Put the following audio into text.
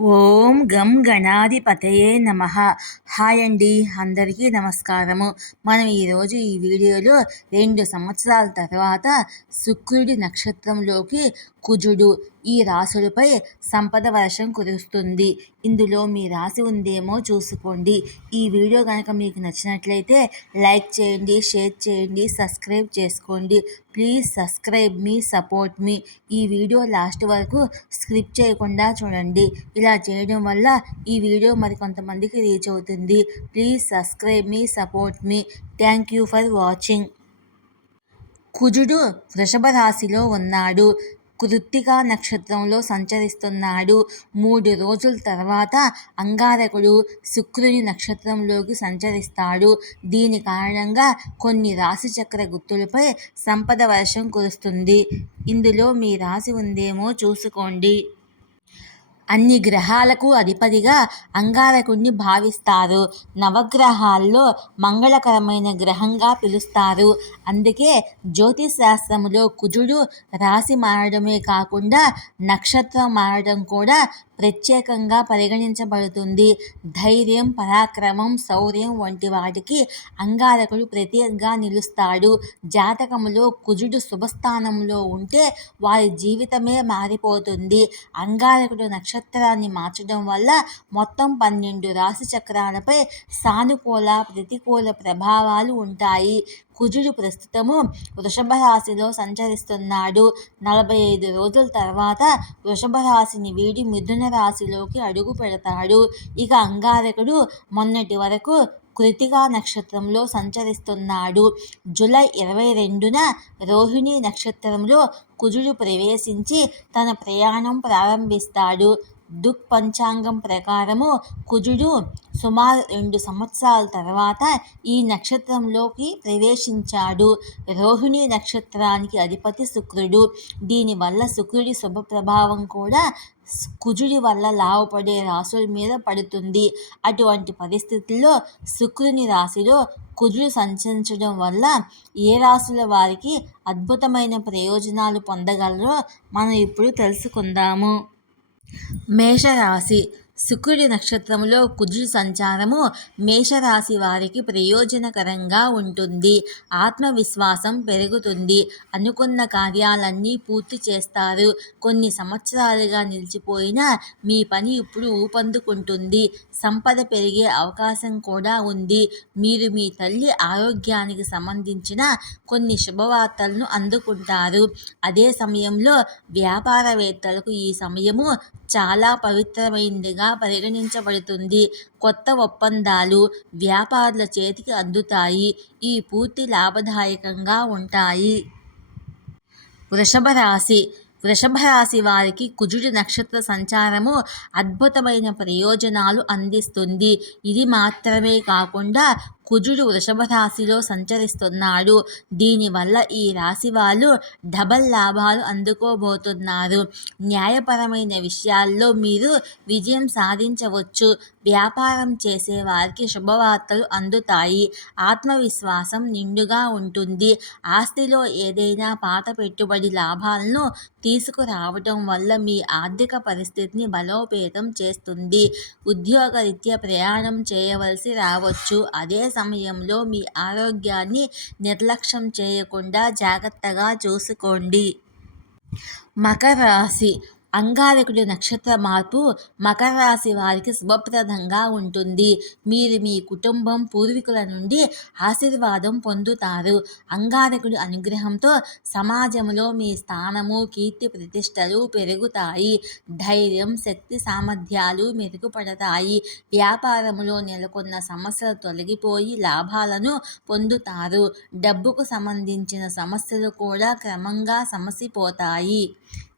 ఓం గం గణాధిపతయే నమ. హాయ్ అండి అందరికీ నమస్కారము. మనం ఈరోజు ఈ వీడియోలో రెండు సంవత్సరాల తర్వాత శుక్రుడి నక్షత్రంలోకి కుజుడు ఈ రాశులపై సంపద వర్షం కురుస్తుంది. ఇందులో మీ రాశి ఉందేమో చూసుకోండి. ఈ వీడియో కనుక మీకు నచ్చినట్లయితే లైక్ చేయండి షేర్ చేయండి సబ్స్క్రైబ్ చేసుకోండి. ప్లీజ్ సబ్స్క్రైబ్ మీ సపోర్ట్ మీ. ఈ వీడియో లాస్ట్ వరకు స్క్రిప్ట్ చేయకుండా చూడండి. ఇలా చేయడం వల్ల ఈ వీడియో మరి కొంతమందికి రీచ్ అవుతుంది. ప్లీజ్ సబ్స్క్రైబ్ మీ support me. Thank you for watching. కుజుడు వృషభ రాశిలో ఉన్నాడు. కృత్తికా నక్షత్రంలో సంచరిస్తున్నాడు. మూడు రోజుల తర్వాత అంగారకుడు శుక్రుని నక్షత్రంలోకి సంచరిస్తాడు. దీని కారణంగా కొన్ని రాశిచక్ర గుర్తులపై సంపద వర్షం కురుస్తుంది. ఇందులో మీ రాశి ఉందేమో చూసుకోండి. అన్ని గ్రహాలకు అధిపతిగా అంగారకుడిని భావిస్తారు. నవగ్రహాల్లో మంగళకరమైన గ్రహంగా పిలుస్తారు. అందుకే జ్యోతిష్ శాస్త్రంలో కుజుడు రాశి మారడమే కాకుండా నక్షత్రం మారడం కూడా ప్రత్యేకంగా పరిగణించబడుతుంది. ధైర్యం పరాక్రమం శౌర్యం వంటి వాటికి అంగారకుడు ప్రత్యేకంగా నిలుస్తాడు. జాతకములో కుజుడు శుభస్థానంలో ఉంటే వారి జీవితమే మారిపోతుంది. అంగారకుడు నక్షత్రాన్ని మార్చడం వల్ల మొత్తం పన్నెండు రాశి చక్రాలపై సానుకూల ప్రతికూల ప్రభావాలు ఉంటాయి. కుజుడు ప్రస్తుతము వృషభ రాశిలో సంచరిస్తున్నాడు. నలభై ఐదు రోజుల తర్వాత వృషభ రాశిని వీడి మిథున రాశిలోకి అడుగు పెడతాడు. ఇక అంగారకుడు మొన్నటి వరకు కృతికా నక్షత్రంలో సంచరిస్తున్నాడు. జూలై ఇరవై రెండున రోహిణి నక్షత్రంలో కుజుడు ప్రవేశించి తన ప్రయాణం ప్రారంభిస్తాడు. దుక్ పంచాంగం ప్రకారము కుజుడు సుమారు రెండు సంవత్సరాల తర్వాత ఈ నక్షత్రంలోకి ప్రవేశించాడు. రోహిణి నక్షత్రానికి అధిపతి శుక్రుడు. దీనివల్ల శుక్రుడి శుభ ప్రభావం కూడా కుజుడి వల్ల లాభపడే రాసుల మీద పడుతుంది. అటువంటి పరిస్థితుల్లో శుక్రుని రాశిలో కుజుడు సంచరించడం వల్ల ఏ రాశుల వారికి అద్భుతమైన ప్రయోజనాలు పొందగలరో మనం ఇప్పుడు తెలుసుకుందాము. మేషరాశి శుక్రుడి నక్షత్రంలో కుజుడు సంచారము మేషరాశి వారికి ప్రయోజనకరంగా ఉంటుంది. ఆత్మవిశ్వాసం పెరుగుతుంది. అనుకున్న కార్యాలన్నీ పూర్తి చేస్తారు. కొన్ని సంవత్సరాలుగా నిలిచిపోయిన మీ పని ఇప్పుడు ఊపందుకుంటుంది. సంపద పెరిగే అవకాశం కూడా ఉంది. మీరు మీ తల్లి ఆరోగ్యానికి సంబంధించిన కొన్ని శుభవార్తలను అందుకుంటారు. అదే సమయంలో వ్యాపారవేత్తలకు ఈ సమయము చాలా పవిత్రమైందిగా పరిగణించబడుతుంది. కొత్త ఒప్పందాలు వ్యాపారుల చేతికి అందుతాయి. ఈ పూర్తి లాభదాయకంగా ఉంటాయి. వృషభ రాశి వృషభ రాశి వారికి కుజుడి నక్షత్ర సంచారము అద్భుతమైన ప్రయోజనాలు అందిస్తుంది. ఇది మాత్రమే కాకుండా కుజుడు వృషభ రాశిలో సంచరిస్తున్నాడు. దీనివల్ల ఈ రాశి వాళ్ళు డబల్ లాభాలు అందుకోబోతున్నారు. న్యాయపరమైన విషయాల్లో మీరు విజయం సాధించవచ్చు. వ్యాపారం చేసే వారికి శుభవార్తలు అందుతాయి. ఆత్మవిశ్వాసం నిండుగా ఉంటుంది. ఆస్తిలో ఏదైనా పాత పెట్టుబడి లాభాలను తీసుకురావటం వల్ల మీ ఆర్థిక పరిస్థితిని బలోపేతం చేస్తుంది. ఉద్యోగరీత్యా ప్రయాణం చేయవలసి రావచ్చు. అదే సమయంలో మీ ఆరోగ్యాన్ని నిర్లక్ష్యం చేయకుండా జాగ్రత్తగా చూసుకోండి. మకర రాశి అంగారకుడి నక్షత్ర మార్పు మకర రాశి వారికి శుభప్రదంగా ఉంటుంది. మీరు మీ కుటుంబం పూర్వీకుల నుండి ఆశీర్వాదం పొందుతారు. అంగారకుడి అనుగ్రహంతో సమాజంలో మీ స్థానము కీర్తి ప్రతిష్టలు పెరుగుతాయి. ధైర్యం శక్తి సామర్థ్యాలు మెరుగుపడతాయి. వ్యాపారంలో నెలకొన్న సమస్యలు తొలగిపోయి లాభాలను పొందుతారు. డబ్బుకు సంబంధించిన సమస్యలు కూడా క్రమంగా సమసిపోతాయి.